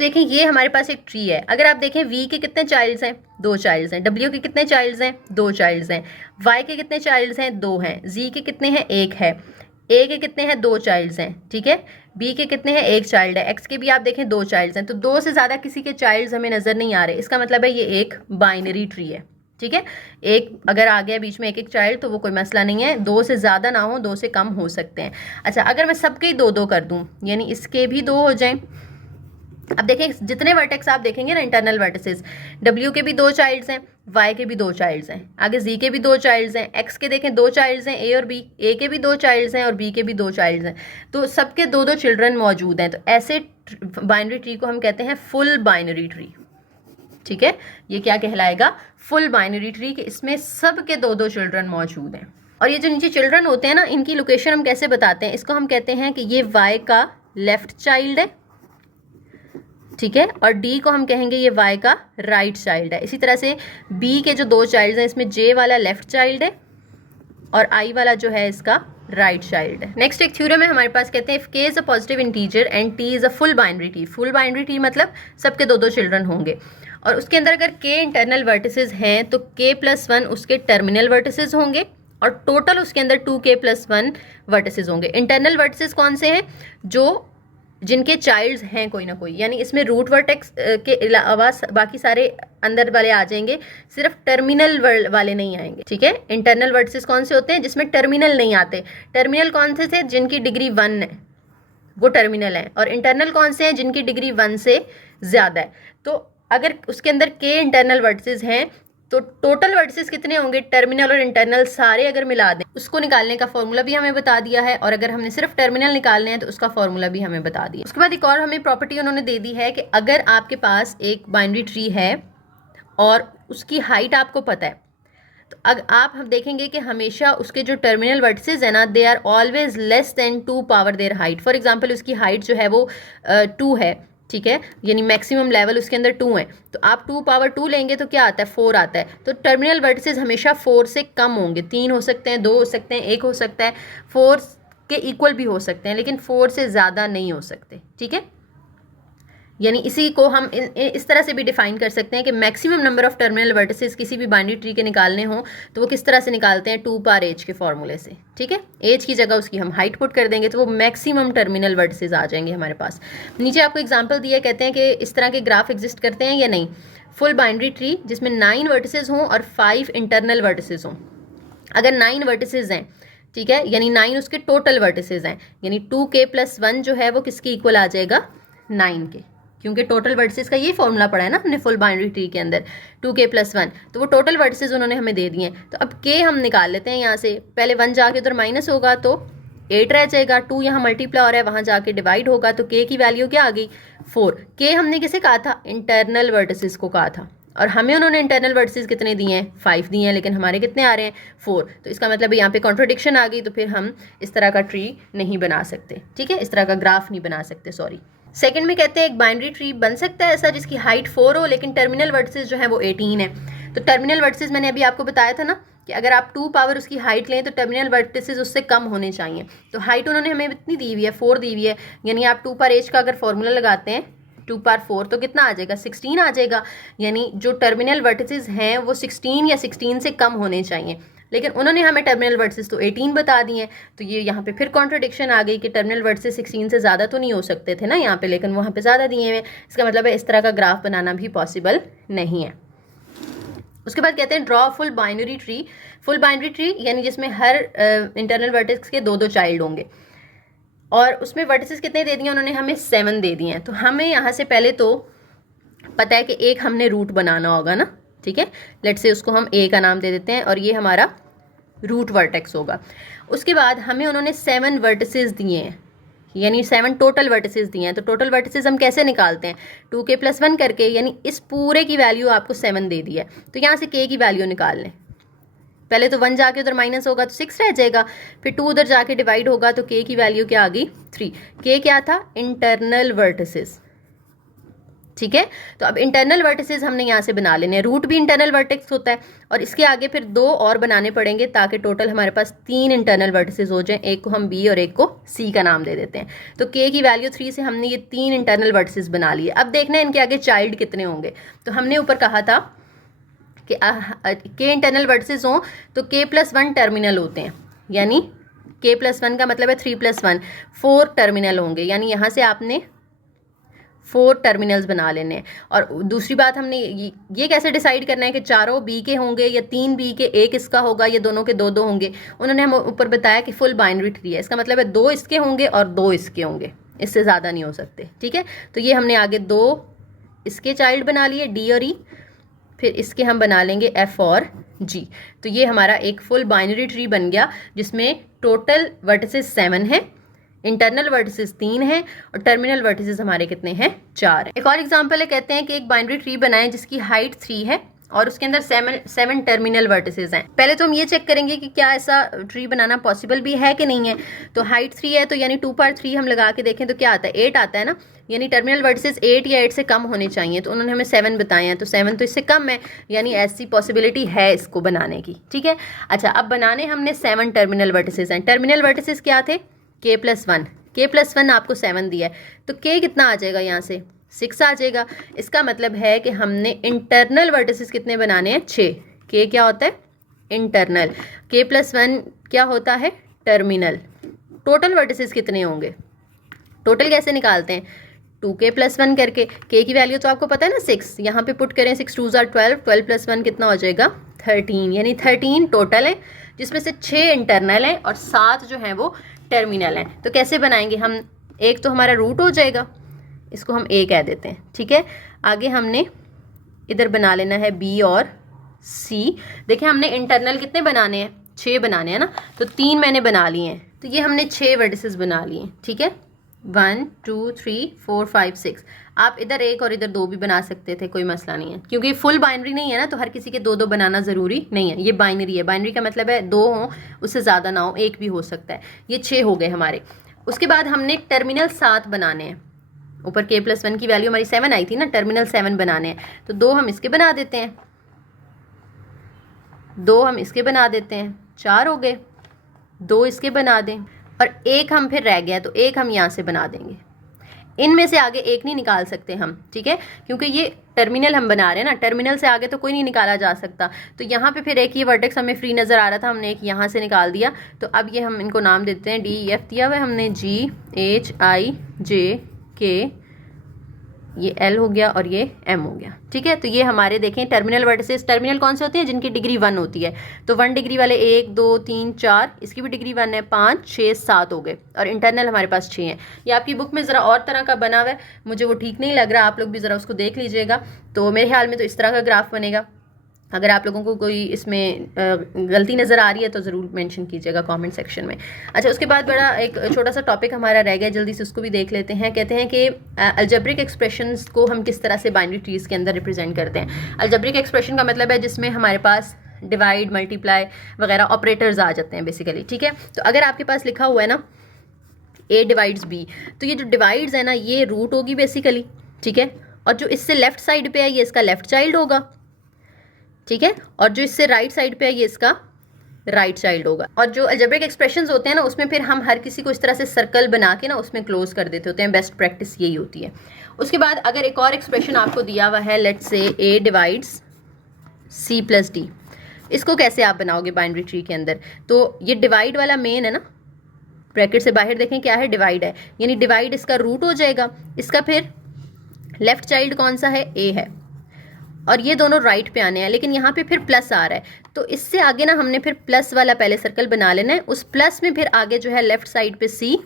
देखें ये हमारे पास एक ट्री है, अगर आप देखें V के कितने चाइल्ड्स हैं, 2 चाइल्ड्स हैं, W के कितने चाइल्ड्स हैं, 2 चाइल्ड्स हैं, Y के कितने चाइल्ड्स हैं, 2 हैं, Z के कितने हैं, 1 है, A के कितने हैं, 2 चाइल्ड्स हैं। ठीक है, B के कितने हैं, 1 चाइल्ड है, X के भी आप देखें 2 चाइल्ड्स हैं। तो 2 से ज़्यादा किसी के चाइल्ड्स हमें नज़र नहीं आ रहे, इसका मतलब है ये एक बाइनरी ट्री है। ठीक है, एक अगर आ गया बीच में एक चाइल्ड तो वो कोई मसला नहीं है, 2 से ज़्यादा ना हो, 2 से कम हो सकते हैं। अच्छा, अगर मैं सबके ही 2 कर दूँ, यानी इसके भी 2 हो जाएं। अब देखें जितने वर्टेक्स आप देखेंगे ना इंटरनल वर्टिसेस, W के भी 2 चाइल्ड्स हैं, Y के भी 2 चाइल्ड्स हैं, आगे Z के भी 2 चाइल्ड्स हैं, X के देखें 2 चाइल्ड्स हैं, A और B, A के भी 2 चाइल्ड्स हैं और B के भी 2 चाइल्ड्स हैं, तो सबके 2 चिल्ड्रन मौजूद हैं। तो ऐसे बाइनरी ट्री को हम कहते हैं फुल बाइनरी ट्री। ठीक है, ये क्या कहलाएगा, फुल बाइनरी ट्री, कि इसमें सबके 2 चिल्ड्रन मौजूद हैं। और ये जो नीचे चिल्ड्रन होते हैं ना, इनकी लोकेशन हम कैसे बताते हैं, इसको हम कहते हैं कि ये Y का लेफ्ट चाइल्ड है। ठीक है, और D को हम कहेंगे ये Y का राइट चाइल्ड है। इसी तरह से B के जो 2 चाइल्ड्स हैं, इसमें J वाला लेफ्ट चाइल्ड है और I वाला जो है इसका राइट चाइल्ड है। नेक्स्ट एक थ्योरम है हमारे पास, कहते हैं if K is a positive integer and T is a full binary tree. Full binary tree मतलब सबके 2 चिल्ड्रन होंगे, और उसके अंदर अगर k इंटरनल वर्टिसेस हैं तो k+1 उसके टर्मिनल वर्टिसेस होंगे और टोटल उसके अंदर 2k+1 वर्टिसेस होंगे। इंटरनल वर्टिसेस कौन से हैं? जो जिनके चाइल्ड्स हैं कोई ना कोई, यानी इसमें रूट वर्टेक्स के अलावा बाकी सारे अंदर वाले आ जाएंगे, सिर्फ टर्मिनल वाले नहीं आएंगे। ठीक है, इंटरनल वर्टिसेस कौन से होते हैं? जिसमें टर्मिनल नहीं आते। टर्मिनल कौन से थे? जिनकी डिग्री 1 है वो टर्मिनल है, और इंटरनल कौन से हैं? जिनकी डिग्री 1 से ज़्यादा है। तो अगर उसके अंदर k इंटरनल वर्टिसेस हैं तो टोटल वर्टिसेस कितने होंगे? टर्मिनल और इंटरनल सारे अगर मिला दें, उसको निकालने का फॉर्मूला भी हमें बता दिया है, और अगर हमने सिर्फ टर्मिनल निकालने हैं तो उसका फॉर्मूला भी हमें बता दिया। उसके बाद एक और हमें प्रॉपर्टी उन्होंने दे दी है कि अगर आपके पास एक बाइनरी ट्री है और उसकी हाइट आपको पता है, तो आप हम देखेंगे कि हमेशा उसके जो टर्मिनल वर्टिसेस है ना, they are always less than 2 power their height. For example उसकी हाइट जो है वो 2 है, ठीक है, यानी मैक्सिमम लेवल उसके अंदर 2 है, तो आप 2 पावर 2 लेंगे तो क्या आता है? 4 आता है। तो टर्मिनल वर्टिसेस हमेशा 4 से कम होंगे। 3 हो सकते हैं, 2 हो सकते हैं, 1 हो सकता है, 4 के इक्वल भी हो सकते हैं, लेकिन 4 से ज़्यादा नहीं हो सकते। ठीक है, यानी इसी को हम इस तरह से भी डिफाइन कर सकते हैं कि maximum number of terminal vertices किसी भी बाइनरी ट्री के निकालने हों तो वो किस तरह से निकालते हैं? 2 पावर एज के फॉर्मूले से। ठीक है, एज की जगह उसकी हम हाइट पुट कर देंगे तो वो मैक्सिमम टर्मिनल वर्टिसेस आ जाएंगे हमारे पास। नीचे आपको एग्जाम्पल दिया, कहते हैं कि इस तरह के ग्राफ एग्जिस्ट करते हैं या नहीं। फुल बाइनरी ट्री जिसमें 9 वर्टिसेस हों और 5 इंटरनल वर्टिसेस हों। अगर 9 वर्टिसेस हैं, ठीक है, यानी 9 उसके टोटल वर्टिसेस हैं, यानी 2k+1 जो है वो किसके इक्वल आ जाएगा? 9 के, क्योंकि टोटल वर्टिसेस का ये फॉर्मूला पढ़ा है ना हमने फुल बाइनरी ट्री के अंदर, 2k+1, तो वो टोटल वर्टिसेस उन्होंने हमें दे दिए हैं। तो अब k हम निकाल लेते हैं यहाँ से। पहले 1 जाके उधर माइनस होगा तो 8 रह जाएगा, 2 यहाँ मल्टीप्लाई हो रहा है, वहाँ जाके डिवाइड होगा, तो k की वैल्यू क्या आ गई? 4। k हमने किसे कहा था? इंटरनल वर्टिसेस को कहा था, और हमें उन्होंने इंटरनल वर्टिसेस कितने दिए हैं? 5 दिए हैं, लेकिन हमारे कितने आ रहे हैं? 4। तो इसका मतलब यहाँ पे कॉन्ट्रोडिक्शन आ गई, तो फिर हम इस तरह का ट्री नहीं बना सकते। ठीक है, इस तरह का ग्राफ नहीं बना सकते, सॉरी। सेकंड में कहते हैं एक बाइनरी ट्री बन सकता है ऐसा जिसकी हाइट 4 हो लेकिन टर्मिनल वर्टिसेस जो है वो 18 है। तो टर्मिनल वर्टिसेस मैंने अभी आपको बताया था ना कि अगर आप 2 पावर उसकी हाइट लें तो टर्मिनल वर्टिसेस उससे कम होने चाहिए। तो हाइट उन्होंने हमें इतनी दी हुई है, 4 दी हुई है, यानी आप 2 पावर एच का अगर फॉर्मूला लगाते हैं 2 पावर 4 तो कितना आ जाएगा? 16 आ जाएगा। यानी जो टर्मिनल वर्टिसेस हैं वो 16 या 16 से कम होने चाहिए, लेकिन उन्होंने हमें टर्मिनल वर्टिसेस तो 18 बता दिए हैं। तो ये यहाँ पे फिर कॉन्ट्रडिक्शन आ गई कि टर्मिनल वर्टिसेस 16 से ज़्यादा तो नहीं हो सकते थे ना यहाँ पे, लेकिन वहाँ पे ज़्यादा दिए हुए हैं। इसका मतलब है इस तरह का ग्राफ बनाना भी पॉसिबल नहीं है। उसके बाद कहते हैं draw full binary tree. Full binary tree यानी जिसमें हर इंटरनल वर्टिसेस के 2-2 चाइल्ड होंगे, और उसमें वर्टिसेस कितने दे दिए उन्होंने? हमें 7 दे दिए हैं। तो हमें यहाँ से पहले तो पता है कि एक हमने रूट बनाना होगा ना, ठीक है, लेट से उसको हम ए का नाम दे देते हैं और ये हमारा रूट वर्टेक्स होगा। उसके बाद हमें उन्होंने 7 वर्टिसेस दिए हैं, यानी 7 टोटल वर्टिसेस दिए हैं। तो टोटल वर्टिसेस हम कैसे निकालते हैं? 2k+1 करके, यानी इस पूरे की वैल्यू आपको 7 दे दी है, तो यहाँ से k की वैल्यू निकाल लें। पहले तो 1 जाके उधर माइनस होगा तो 6 रह जाएगा, फिर 2 उधर जाके डिवाइड होगा तो k की वैल्यू क्या आ गई? 3। k क्या था? Internal vertices. ठीक है, तो अब इंटरनल वर्टिसेस हमने यहाँ से बना लेने हैं। रूट भी इंटरनल वर्टेक्स होता है, और इसके आगे फिर 2 और बनाने पड़ेंगे ताकि टोटल हमारे पास 3 इंटरनल वर्टिसेस हो जाएं। एक को हम बी और एक को सी का नाम दे देते हैं। तो के की वैल्यू 3 से हमने ये 3 इंटरनल वर्टिसेस बना लिए। अब देखना है इनके आगे चाइल्ड कितने होंगे। तो हमने ऊपर कहा था कि के इंटरनल वर्टिसेस हों तो k+1 टर्मिनल होते हैं, यानी k+1 का मतलब है 3+1, 4 टर्मिनल होंगे, यानी यहाँ से आपने 4 टर्मिनल्स बना लेने हैं। और दूसरी बात हमने ये कैसे डिसाइड करना है कि चारों बी के होंगे या 3 बी के, एक इसका होगा या दोनों के 2-2 होंगे। उन्होंने हम ऊपर बताया कि फुल बाइनरी ट्री है, इसका मतलब है 2 इसके होंगे और 2 इसके होंगे, इससे ज़्यादा नहीं हो सकते। ठीक है, तो ये हमने आगे 2 इसके चाइल्ड बना लिए, डी और ई, फिर इसके हम बना लेंगे एफ और जी। तो ये हमारा एक फुल बाइनरी ट्री बन गया जिसमें टोटल वर्टिसेस 7 है, इंटरनल वर्टिसेस 3 है और टर्मिनल वर्टिसेस हमारे कितने हैं? 4 है। एक और एग्जांपल है, कहते हैं कि एक बाइनरी ट्री बनाएं जिसकी हाइट 3 है और उसके अंदर 7 टर्मिनल वर्टिसेस हैं। पहले तो हम ये चेक करेंगे कि क्या ऐसा ट्री बनाना पॉसिबल भी है कि नहीं है। तो हाइट 3 है, तो यानी 2 पावर 3 हम लगा के देखें तो क्या आता है? 8 आता है ना, यानी टर्मिनल वर्टिसेस 8 या 8 से कम होने चाहिए। तो उन्होंने हमें 7 बताए हैं, तो 7 तो इससे कम है, यानी ऐसी पॉसिबिलिटी है इसको बनाने की। ठीक है, अच्छा, अब बनाने हमने 7 टर्मिनल वर्टिसेस हैं। टर्मिनल वर्टिसेस क्या थे? k+1 आपको 7 दिया है, तो k कितना आ जाएगा यहाँ से? 6 आ जाएगा। इसका मतलब है कि हमने इंटरनल वर्टिसेस कितने बनाने हैं, 6। के क्या होता है, इंटरनल। के प्लस 1 क्या होता है, टर्मिनल। टोटल वर्टिसेस कितने होंगे, टोटल कैसे निकालते हैं, 2k प्लस 1 करके। के की वैल्यू तो आपको पता है ना 6, यहाँ पे पुट करें 6 2 12, 12 प्लस 1 कितना हो जाएगा 13, यानी 13 टोटल है, जिसमें से 6 इंटरनल हैं और 7 जो हैं वो टर्मिनल हैं। तो कैसे बनाएंगे हम, एक तो हमारा रूट हो जाएगा, इसको हम a कह देते हैं, ठीक है। आगे हमने इधर बना लेना है b और c। देखिए हमने इंटरनल कितने बनाने हैं, 6 बनाने हैं ना, तो 3 मैंने बना लिए हैं, तो ये हमने 6 वर्टिसेस बना लिए, ठीक है। 1 2 3 4 5 6। आप इधर 1 और इधर 2 भी बना सकते थे, कोई मसला नहीं है, क्योंकि फुल बाइनरी नहीं है ना, तो हर किसी के 2 बनाना ज़रूरी नहीं है। ये बाइनरी है, बाइनरी का मतलब है 2 हों, उससे ज़्यादा ना हो, 1 भी हो सकता है। ये 6 हो गए हमारे। उसके बाद हमने टर्मिनल 7 बनाने हैं। ऊपर k प्लस 1 की वैल्यू हमारी 7 आई थी ना, टर्मिनल 7 बनाने हैं, तो 2 हम इसके बना देते हैं, 2 हम इसके बना देते हैं, 4 हो गए। 2 इसके बना दें और 1 हम फिर रह गया, तो 1 हम यहाँ से बना देंगे। इनमें से आगे 1 नहीं निकाल सकते हम, ठीक है, क्योंकि ये टर्मिनल हम बना रहे हैं ना, टर्मिनल से आगे तो कोई नहीं निकाला जा सकता। तो यहाँ पे फिर एक ये वर्टेक्स हमें फ्री नज़र आ रहा था, हमने एक यहाँ से निकाल दिया। तो अब ये हम इनको नाम देते हैं DEF दिया हुआ है हमने, GHIJK, ये L हो गया और ये M हो गया, ठीक है। तो ये हमारे देखें टर्मिनल वर्टिसेस। टर्मिनल कौन से होते हैं, जिनकी डिग्री 1 होती है। तो 1 डिग्री वाले 1 2 3 4, इसकी भी डिग्री 1 है, 5 6 7 हो गए, और इंटरनल हमारे पास 6 हैं। ये आपकी बुक में ज़रा और तरह का बना हुआ है, मुझे वो ठीक नहीं लग रहा, आप लोग भी ज़रा उसको देख लीजिएगा। तो मेरे ख्याल में तो इस तरह का ग्राफ बनेगा। अगर आप लोगों को कोई इसमें गलती नज़र आ रही है तो ज़रूर मेंशन कीजिएगा कमेंट सेक्शन में। अच्छा, उसके बाद बड़ा एक छोटा सा टॉपिक हमारा रह गया, जल्दी से उसको भी देख लेते हैं। कहते हैं कि अलजेब्रिक एक्सप्रेशंस को हम किस तरह से बाइनरी ट्रीज़ के अंदर रिप्रेजेंट करते हैं। अलजेब्रिक एक्सप्रेशन का मतलब है जिसमें हमारे पास डिवाइड, मल्टीप्लाई वगैरह ऑपरेटर्स आ जाते हैं बेसिकली, ठीक है। तो अगर आपके पास लिखा हुआ है ना A डिवाइड्स B, तो ये जो डिवाइड्स है ना, ये रूट होगी बेसिकली, ठीक है। और जो इससे लेफ्ट साइड पे है ये इसका लेफ्ट चाइल्ड होगा, ठीक है, और जो इससे राइट साइड पे है ये इसका राइट चाइल्ड होगा। और जो अलजेब्रिक एक्सप्रेशंस होते हैं ना, उसमें फिर हम हर किसी को इस तरह से सर्कल बना के ना उसमें क्लोज कर देते होते हैं। बेस्ट प्रैक्टिस यही होती है। उसके बाद अगर एक और एक्सप्रेशन आपको दिया हुआ है, let's say A divides C plus D, इसको कैसे आप बनाओगे बाइनरी ट्री के अंदर। तो ये डिवाइड वाला मेन है ना, ब्रैकेट से बाहर देखें क्या है, डिवाइड है, यानी डिवाइड इसका रूट हो जाएगा। इसका फिर लेफ्ट चाइल्ड कौन सा है, A है, और ये दोनों राइट पे आने हैं, लेकिन यहाँ पे फिर प्लस आ रहा है, तो इससे आगे ना हमने फिर प्लस वाला पहले सर्कल बना लेना है। उस प्लस में फिर आगे जो है लेफ्ट साइड पे C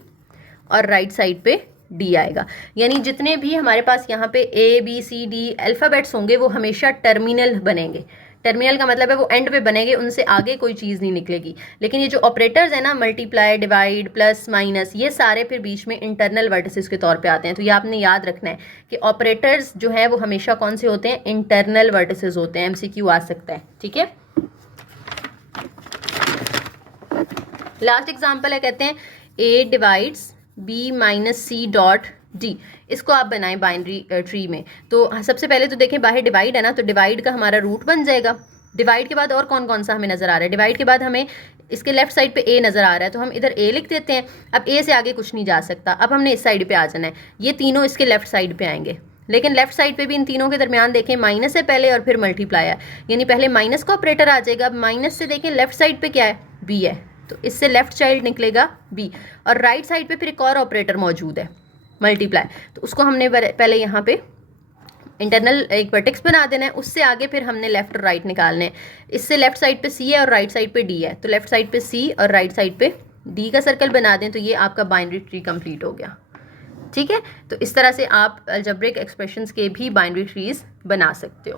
और राइट साइड पे D आएगा। यानी जितने भी हमारे पास यहाँ पे ABCD अल्फ़ाबेट्स होंगे वो हमेशा टर्मिनल बनेंगे। टर्मिनल का मतलब है वो एंड पे बनेंगे, उनसे आगे कोई चीज़ नहीं निकलेगी। लेकिन ये जो ऑपरेटर्स है ना, मल्टीप्लाई, डिवाइड, प्लस, माइनस, ये सारे फिर बीच में इंटरनल वर्टिसेस के तौर पे आते हैं। तो ये आपने याद रखना है कि ऑपरेटर्स जो है वो हमेशा कौन से होते हैं, इंटरनल वर्टिसेस होते हैं। MCQ आ सकता है, ठीक है। लास्ट एग्जाम्पल है, कहते हैं A divides B minus C dot D, इसको आप बनाएं बाइनरी ट्री में। तो सबसे पहले तो देखें बाहर डिवाइड है ना, तो डिवाइड का हमारा रूट बन जाएगा। डिवाइड के बाद और कौन कौन सा हमें नज़र आ रहा है, डिवाइड के बाद हमें इसके लेफ्ट साइड पे A नज़र आ रहा है, तो हम इधर A लिख देते हैं। अब A से आगे कुछ नहीं जा सकता, अब हमने इस साइड पे आ जाना है। ये तीनों इसके लेफ्ट साइड पे आएंगे, लेकिन लेफ्ट साइड पे भी इन तीनों के दरमियान देखें माइनस है पहले और फिर मल्टीप्लाई है, यानी पहले माइनस का ऑपरेटर आ जाएगा। अब माइनस से देखें लेफ्ट साइड पे क्या है, B है, तो इससे लेफ्ट चाइल्ड निकलेगा B, और राइट साइड पे फिर एक और ऑपरेटर मौजूद है, मल्टीप्लाई, तो उसको हमने पहले यहाँ पे इंटरनल एक वर्टेक्स बना देना है। उससे आगे फिर हमने लेफ्ट और राइट निकालने हैं। इससे लेफ्ट साइड पे C है और राइट साइड पे D है, तो लेफ्ट साइड पे C और राइट साइड पे D का सर्कल बना दें, तो ये आपका बाइनरी ट्री कंप्लीट हो गया, ठीक है। तो इस तरह से आप अलजेब्रिक एक्सप्रेशंस के भी बाइनरी ट्रीज बना सकते हो।